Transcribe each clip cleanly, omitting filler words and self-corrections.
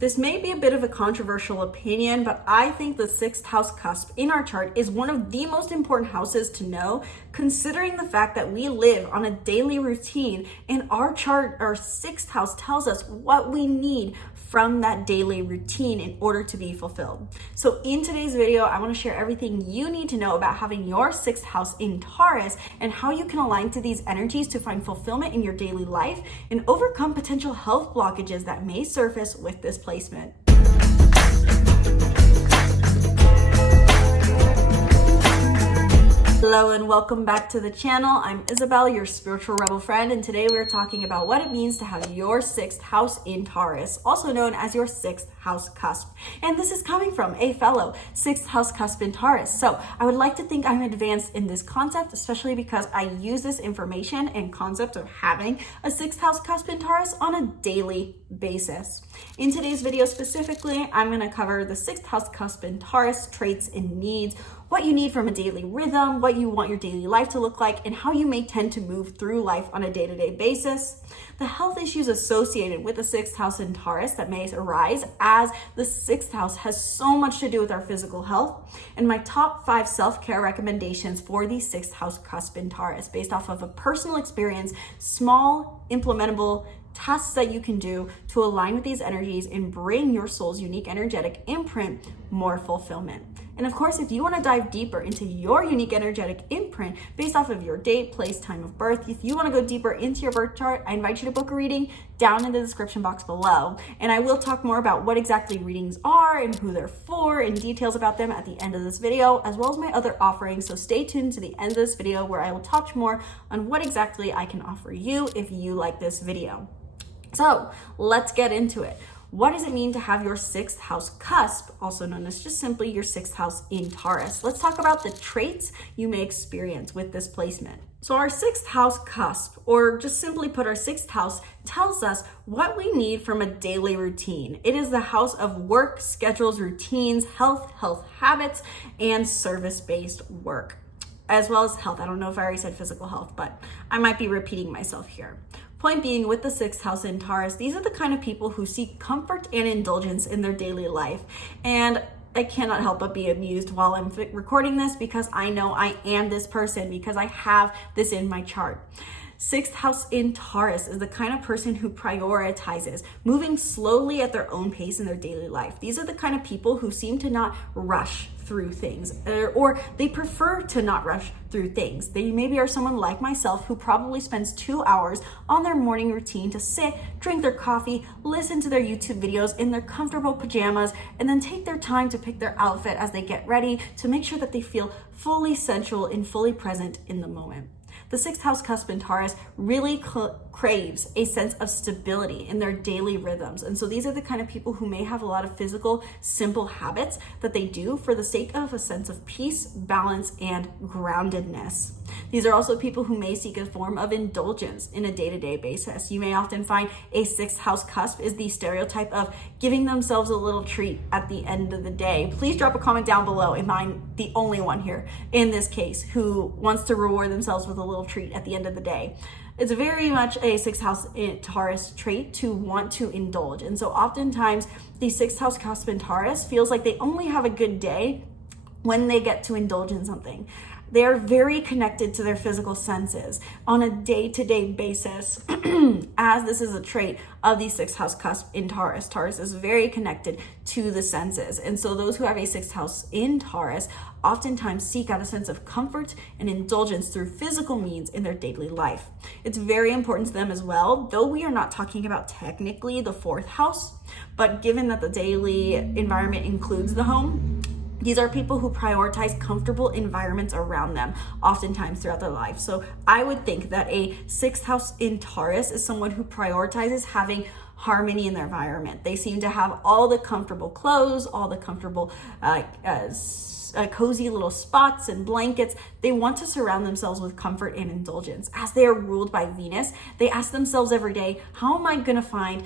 This may be a bit of a controversial opinion, but I think the sixth house cusp in our chart is one of the most important houses to know, considering the fact that we live on a daily routine and our chart, our sixth house, tells us what we need from that daily routine in order to be fulfilled. So in today's video, I want to share everything you need to know about having your sixth house in Taurus and how you can align to these energies to find fulfillment in your daily life and overcome potential health blockages that may surface with this placement. Hello and welcome back to the channel. I'm Isabel, your spiritual rebel friend, and today we're talking about what it means to have your sixth house in Taurus, also known as your sixth house cusp. And this is coming from a fellow sixth house cusp in Taurus. So I would like to think I'm advanced in this concept, especially because I use this information and concept of having a sixth house cusp in Taurus on a daily basis. In today's video specifically, I'm going to cover the sixth house cusp in Taurus traits and needs, what you need from a daily rhythm, what you want your daily life to look like, and how you may tend to move through life on a day-to-day basis. The health issues associated with the sixth house in Taurus that may arise, as the sixth house has so much to do with our physical health, and my top 5 self-care recommendations for the sixth house cusp in Taurus based off of a personal experience, small, implementable tasks that you can do to align with these energies and bring your soul's unique energetic imprint more fulfillment. And of course, if you want to dive deeper into your unique energetic imprint based off of your date, place, time of birth, if you want to go deeper into your birth chart, I invite you to book a reading down in the description box below. And I will talk more about what exactly readings are and who they're for and details about them at the end of this video, as well as my other offerings. So stay tuned to the end of this video where I will touch more on what exactly I can offer you if you like this video. So let's get into it. What does it mean to have your sixth house cusp, also known as just simply your sixth house in Taurus? Let's talk about the traits you may experience with this placement. So our sixth house cusp, or just simply put, our sixth house tells us what we need from a daily routine. It is the house of work, schedules, routines, health habits, and service-based work, as well as health. I don't know if I already said physical health, but I might be repeating myself here. Point being, with the sixth house in Taurus, these are the kind of people who seek comfort and indulgence in their daily life. And I cannot help but be amused while I'm recording this because I know I am this person because I have this in my chart. Sixth house in Taurus is the kind of person who prioritizes moving slowly at their own pace in their daily life. These are the kind of people who seem to not rush through things, or they prefer to not rush through things. They maybe are someone like myself who probably spends 2 hours on their morning routine to sit, drink their coffee, listen to their YouTube videos in their comfortable pajamas, and then take their time to pick their outfit as they get ready to make sure that they feel fully sensual and fully present in the moment. The sixth house cusp in Taurus really craves a sense of stability in their daily rhythms. And so these are the kind of people who may have a lot of physical, simple habits that they do for the sake of a sense of peace, balance, and groundedness. These are also people who may seek a form of indulgence in a day-to-day basis. You may often find a sixth house cusp is the stereotype of giving themselves a little treat at the end of the day. Please drop a comment down below if I'm the only one here in this case who wants to reward themselves with a little treat at the end of the day. It's very much a sixth house in Taurus trait to want to indulge. And so oftentimes the sixth house cusp in Taurus feels like they only have a good day when they get to indulge in something. They are very connected to their physical senses on a day-to-day basis, as this is a trait of the sixth house cusp in Taurus. Taurus is very connected to the senses. And so those who have a sixth house in Taurus oftentimes seek out a sense of comfort and indulgence through physical means in their daily life. It's very important to them as well, though we are not talking about technically the fourth house, but given that the daily environment includes the home, these are people who prioritize comfortable environments around them oftentimes throughout their life. So I would think that a sixth house in Taurus is someone who prioritizes having harmony in their environment. They seem to have all the comfortable clothes, all the comfortable cozy little spots and blankets. They want to surround themselves with comfort and indulgence. As they are ruled by Venus, they ask themselves every day, how am I going to find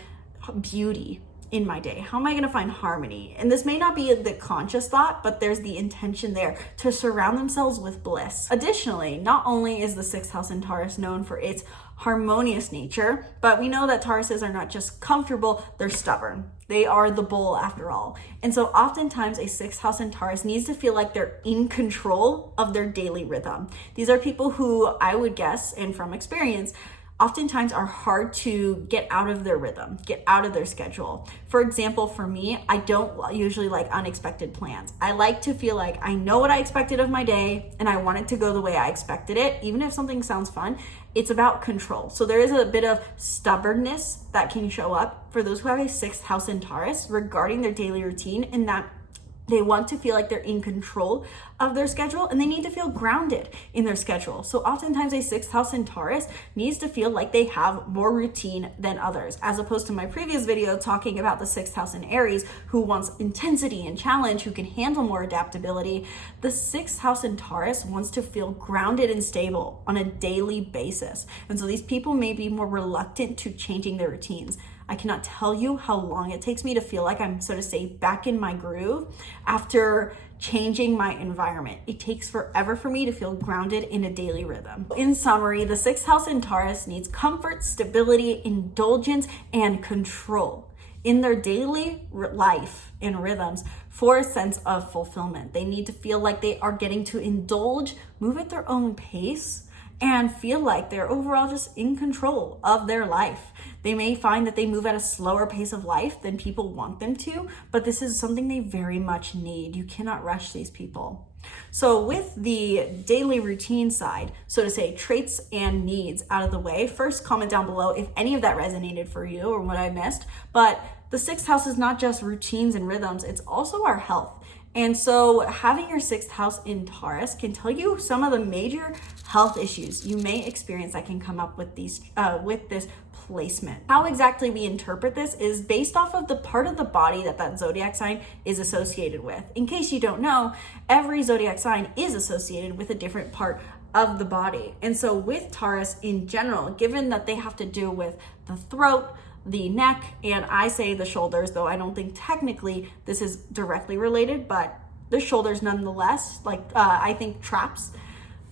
beauty in my day? How am I going to find harmony? And this may not be the conscious thought, but there's the intention there to surround themselves with bliss. Additionally, not only is the sixth house in Taurus known for its harmonious nature, but we know that Tauruses are not just comfortable, they're stubborn. They are the bull after all. And so oftentimes a sixth house in Taurus needs to feel like they're in control of their daily rhythm. These are people who I would guess, and from experience, oftentimes are hard to get out of their rhythm, get out of their schedule. For example, for me, I don't usually like unexpected plans. I like to feel like I know what I expected of my day and I want it to go the way I expected it. Even if something sounds fun, it's about control. So there is a bit of stubbornness that can show up for those who have a sixth house in Taurus regarding their daily routine, in that they want to feel like they're in control of their schedule and they need to feel grounded in their schedule. So oftentimes a sixth house in Taurus needs to feel like they have more routine than others, as opposed to my previous video talking about the sixth house in Aries, who wants intensity and challenge, who can handle more adaptability. The sixth house in Taurus wants to feel grounded and stable on a daily basis. And so these people may be more reluctant to changing their routines. I cannot tell you how long it takes me to feel like I'm, so to say, back in my groove after changing my environment. It takes forever for me to feel grounded in a daily rhythm. In summary, the sixth house in Taurus needs comfort, stability, indulgence, and control in their daily life and rhythms for a sense of fulfillment. They need to feel like they are getting to indulge, move at their own pace, and feel like they're overall just in control of their life. They may find that they move at a slower pace of life than people want them to, but this is something they very much need. You cannot rush these people. So with the daily routine side, so to say, traits and needs out of the way, first comment down below if any of that resonated for you or what I missed. But the sixth house is not just routines and rhythms, it's also our health. And so having your sixth house in Taurus can tell you some of the major health issues you may experience that can come up with these with this placement. How exactly we interpret this is based off of the part of the body that zodiac sign is associated with. In case you don't know, every zodiac sign is associated with a different part of the body. And so with Taurus in general, given that they have to do with the throat, the neck, and I say the shoulders, though I don't think technically this is directly related, but the shoulders nonetheless, I think traps.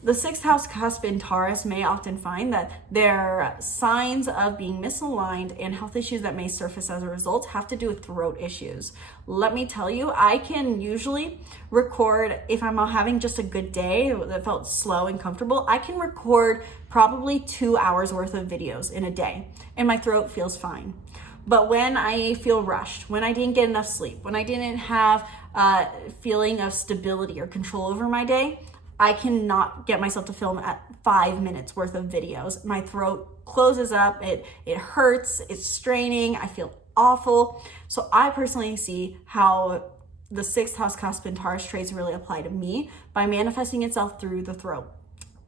The sixth house cusp in Taurus may often find that their signs of being misaligned and health issues that may surface as a result have to do with throat issues. Let me tell you, I can usually record, if I'm having just a good day that felt slow and comfortable, I can record probably 2 hours worth of videos in a day and my throat feels fine. But when I feel rushed, when I didn't get enough sleep, when I didn't have a feeling of stability or control over my day, I cannot get myself to film at 5 minutes worth of videos. My throat closes up, it hurts, it's straining, I feel awful. So I personally see how the sixth house cusp in Taurus traits really apply to me by manifesting itself through the throat.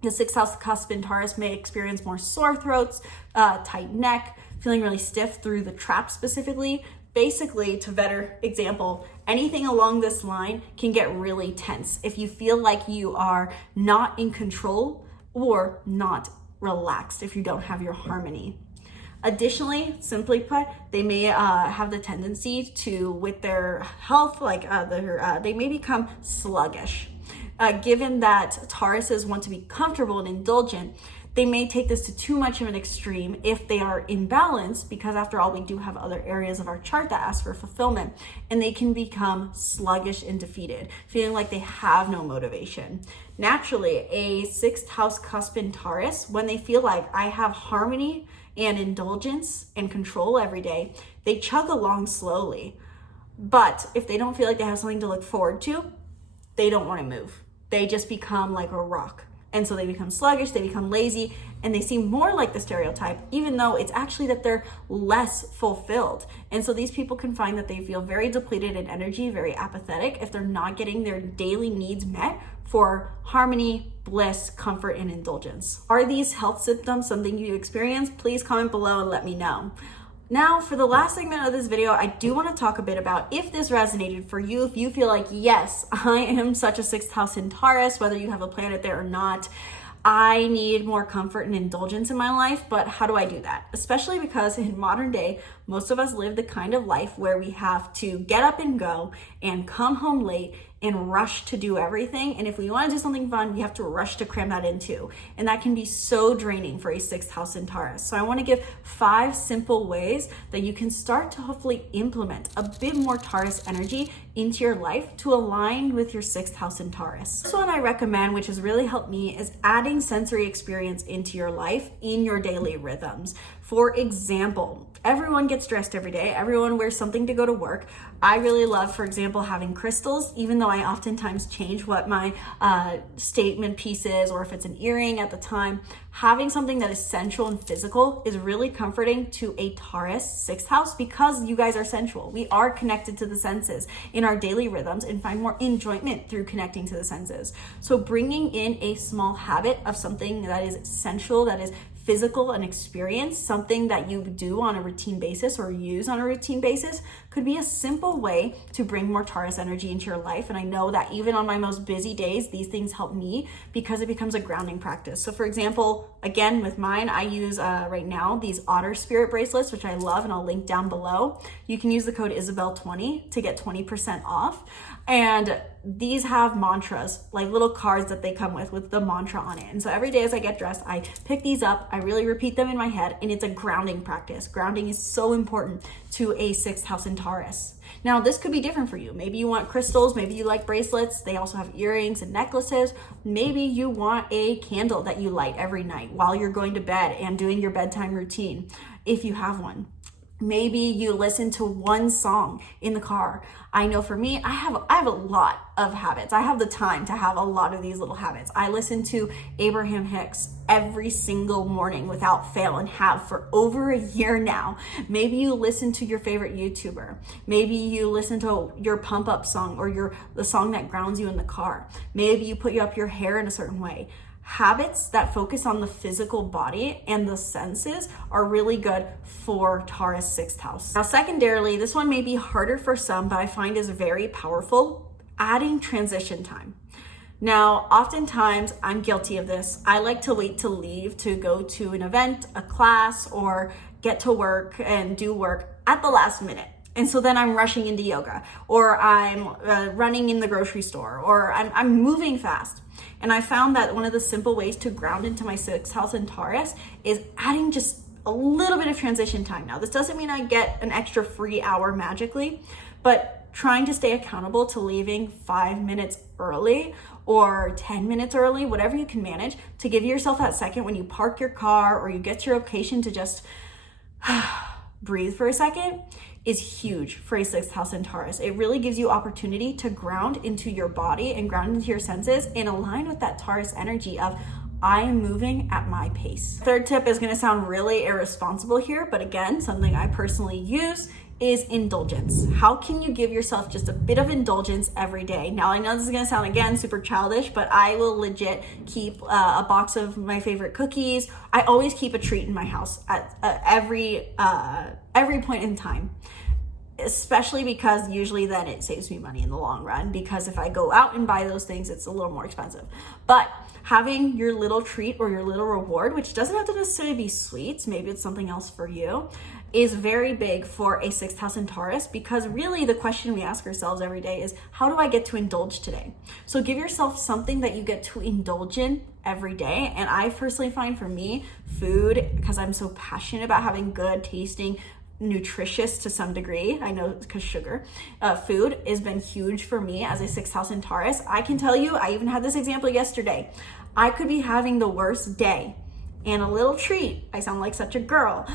The sixth house cusp in Taurus may experience more sore throats, tight neck, feeling really stiff through the trap specifically. Basically, to better example, anything along this line can get really tense if you feel like you are not in control or not relaxed if you don't have your harmony. Additionally, simply put, they may have the tendency to, with their health, they may become sluggish. Given that Tauruses want to be comfortable and indulgent, they may take this to too much of an extreme if they are in balance, because after all, we do have other areas of our chart that ask for fulfillment, and they can become sluggish and defeated, feeling like they have no motivation. Naturally, a sixth house cusp in Taurus, when they feel like I have harmony and indulgence and control every day, they chug along slowly. But if they don't feel like they have something to look forward to, they don't want to move. They just become like a rock. And so they become sluggish, they become lazy, and they seem more like the stereotype, even though it's actually that they're less fulfilled. And so these people can find that they feel very depleted in energy, very apathetic if they're not getting their daily needs met for harmony, bliss, comfort, and indulgence. Are these health symptoms something you experience? Please comment below and let me know. Now, for the last segment of this video, I do want to talk a bit about if this resonated for you, if you feel like, yes, I am such a sixth house in Taurus, whether you have a planet there or not, I need more comfort and indulgence in my life, but how do I do that? Especially because in modern day, most of us live the kind of life where we have to get up and go and come home late and rush to do everything. And if we want to do something fun, we have to rush to cram that in too. And that can be so draining for a 6th house in Taurus. So I want to give 5 simple ways that you can start to hopefully implement a bit more Taurus energy into your life to align with your 6th house in Taurus. This one I recommend, which has really helped me, is adding sensory experience into your life in your daily rhythms. For example, everyone gets dressed every day. Everyone wears something to go to work. I really love, for example, having crystals, even though I oftentimes change what my statement piece is, or if it's an earring at the time. Having something that is sensual and physical is really comforting to a Taurus 6th house, because you guys are sensual. We are connected to the senses in our daily rhythms and find more enjoyment through connecting to the senses. So bringing in a small habit of something that is sensual, that is physical and experience, something that you do on a routine basis or use on a routine basis, could be a simple way to bring more Taurus energy into your life. And I know that even on my most busy days, these things help me because it becomes a grounding practice. So for example, again, with mine, I use right now these otter spirit bracelets, which I love, and I'll link down below. You can use the code Isabel20 to get 20% off. And these have mantras, like little cards that they come with the mantra on it. And so every day as I get dressed, I pick these up, I really repeat them in my head, and it's a grounding practice. Grounding is so important to a 6th house in Taurus. Now, this could be different for you. Maybe you want crystals, maybe you like bracelets. They also have earrings and necklaces. Maybe you want a candle that you light every night while you're going to bed and doing your bedtime routine, if you have one. Maybe you listen to one song in the car. I know for me, I have a lot of habits. I have the time to have a lot of these little habits. I listen to Abraham Hicks every single morning without fail, and have for over a year now. Maybe you listen to your favorite YouTuber. Maybe you listen to your pump up song, or the song that grounds you in the car. Maybe you put up your hair in a certain way. Habits that focus on the physical body and the senses are really good for Taurus 6th house. Now, secondarily, this one may be harder for some, but I find is very powerful: adding transition time. Now, oftentimes I'm guilty of this. I like to wait to leave to go to an event, a class, or get to work and do work at the last minute. And so then I'm rushing into yoga, or I'm running in the grocery store, or I'm moving fast. And I found that one of the simple ways to ground into my 6th house in Taurus is adding just a little bit of transition time. Now, this doesn't mean I get an extra free hour magically, but trying to stay accountable to leaving 5 minutes early or 10 minutes early, whatever you can manage, to give yourself that second when you park your car or you get to your location to just breathe for a second, is huge for a 6th house in Taurus. It really gives you opportunity to ground into your body and ground into your senses and align with that Taurus energy of, I am moving at my pace. Third tip is gonna sound really irresponsible here, but again, something I personally use is indulgence. How can you give yourself just a bit of indulgence every day? Now, I know this is gonna sound, again, super childish, but I will legit keep a box of my favorite cookies. I always keep a treat in my house at every point in time, especially because usually then it saves me money in the long run, because if I go out and buy those things, it's a little more expensive. But having your little treat or your little reward, which doesn't have to necessarily be sweets, maybe it's something else for you, is very big for a 6th house in Taurus, because really the question we ask ourselves every day is, how do I get to indulge today? So give yourself something that you get to indulge in every day. And I personally find, for me, food, because I'm so passionate about having good tasting, nutritious to some degree, I know because sugar, food has been huge for me as a 6th house in Taurus. I can tell you, I even had this example yesterday. I could be having the worst day, and a little treat, I sound like such a girl,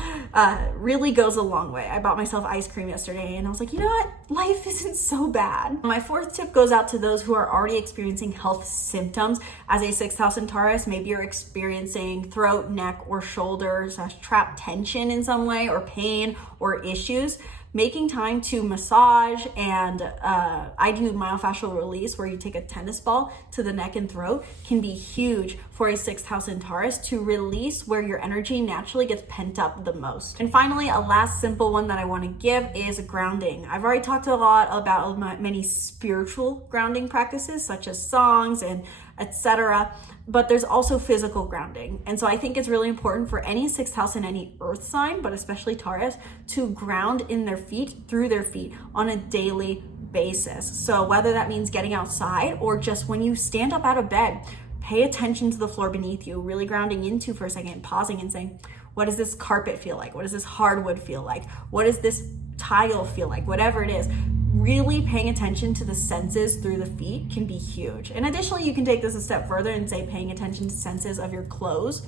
really goes a long way. I bought myself ice cream yesterday, and I was like, you know what? Life isn't so bad. My 4th tip goes out to those who are already experiencing health symptoms as a 6th house in Taurus. Maybe you're experiencing throat, neck, or shoulders, trapped tension in some way, or pain, or issues. Making time to massage, and I do myofascial release, where you take a tennis ball to the neck and throat, can be huge for a 6th house in Taurus to release where your energy naturally gets pent up the most. And finally, a last simple one that I want to give is grounding. I've already talked a lot about many spiritual grounding practices, such as songs and etc., but there's also physical grounding. And so I think it's really important for any 6th house in any earth sign, but especially Taurus, to ground in their feet, through their feet, on a daily basis. So whether that means getting outside or just when you stand up out of bed, pay attention to the floor beneath you, really grounding into for a second, pausing and saying, what does this carpet feel like? What does this hardwood feel like? What does this tile feel like? Whatever it is, really paying attention to the senses through the feet can be huge. And additionally, you can take this a step further and say paying attention to senses of your clothes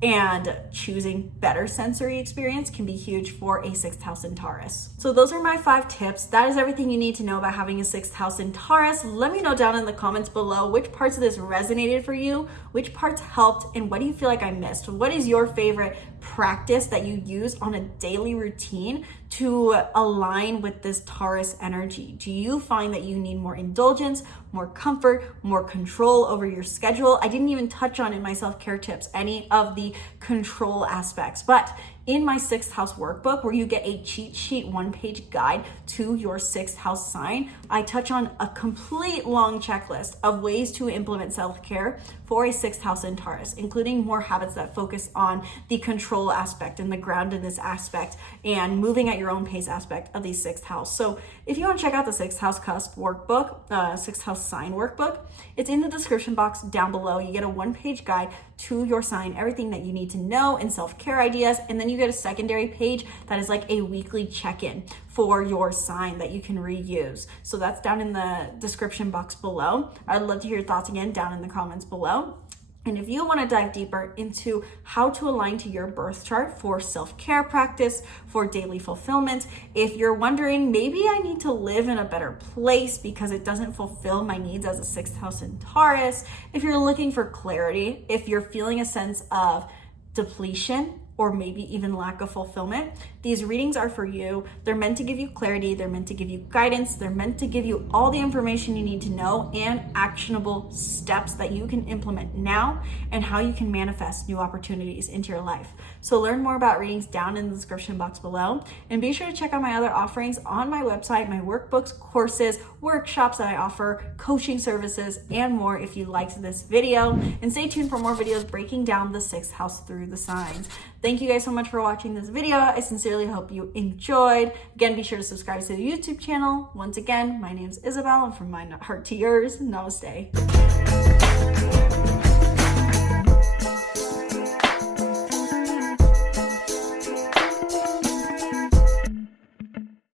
and choosing better sensory experience can be huge for a 6th house in Taurus. So those are my 5 tips. That is everything you need to know about having a 6th house in Taurus. Let me know down in the comments below which parts of this resonated for you, which parts helped, and what do you feel like I missed? What is your favorite practice that you use on a daily routine to align with this Taurus energy? Do you find that you need more indulgence, more comfort, more control over your schedule? I didn't even touch on in my self-care tips any of the control aspects, but in my 6th house workbook, where you get a cheat sheet 1-page guide to your 6th house sign, I touch on a complete long checklist of ways to implement self-care for a 6th house in Taurus, including more habits that focus on the control aspect and the groundedness aspect and moving at your own pace aspect of the 6th house. So if you want to check out the 6th house cusp workbook, 6th house sign workbook, it's in the description box down below. You get a 1-page guide to your sign, everything that you need to know and self-care ideas, and then you get a secondary page that is like a weekly check-in for your sign that you can reuse. So that's down in the description box below. I'd love to hear your thoughts again down in the comments below. And if you want to dive deeper into how to align to your birth chart for self-care practice, for daily fulfillment, if you're wondering, maybe I need to live in a better place because it doesn't fulfill my needs as a 6th house in Taurus, if you're looking for clarity, if you're feeling a sense of depletion, or maybe even lack of fulfillment, these readings are for you. They're meant to give you clarity, they're meant to give you guidance, they're meant to give you all the information you need to know and actionable steps that you can implement now and how you can manifest new opportunities into your life. So learn more about readings down in the description box below, and be sure to check out my other offerings on my website, my workbooks, courses, workshops that I offer, coaching services, and more if you liked this video. And stay tuned for more videos breaking down the 6th house through the signs. Thank you guys so much for watching this video. I sincerely hope you enjoyed. Again, be sure to subscribe to the YouTube channel. Once again, my name's Isabel, and from my heart to yours, namaste.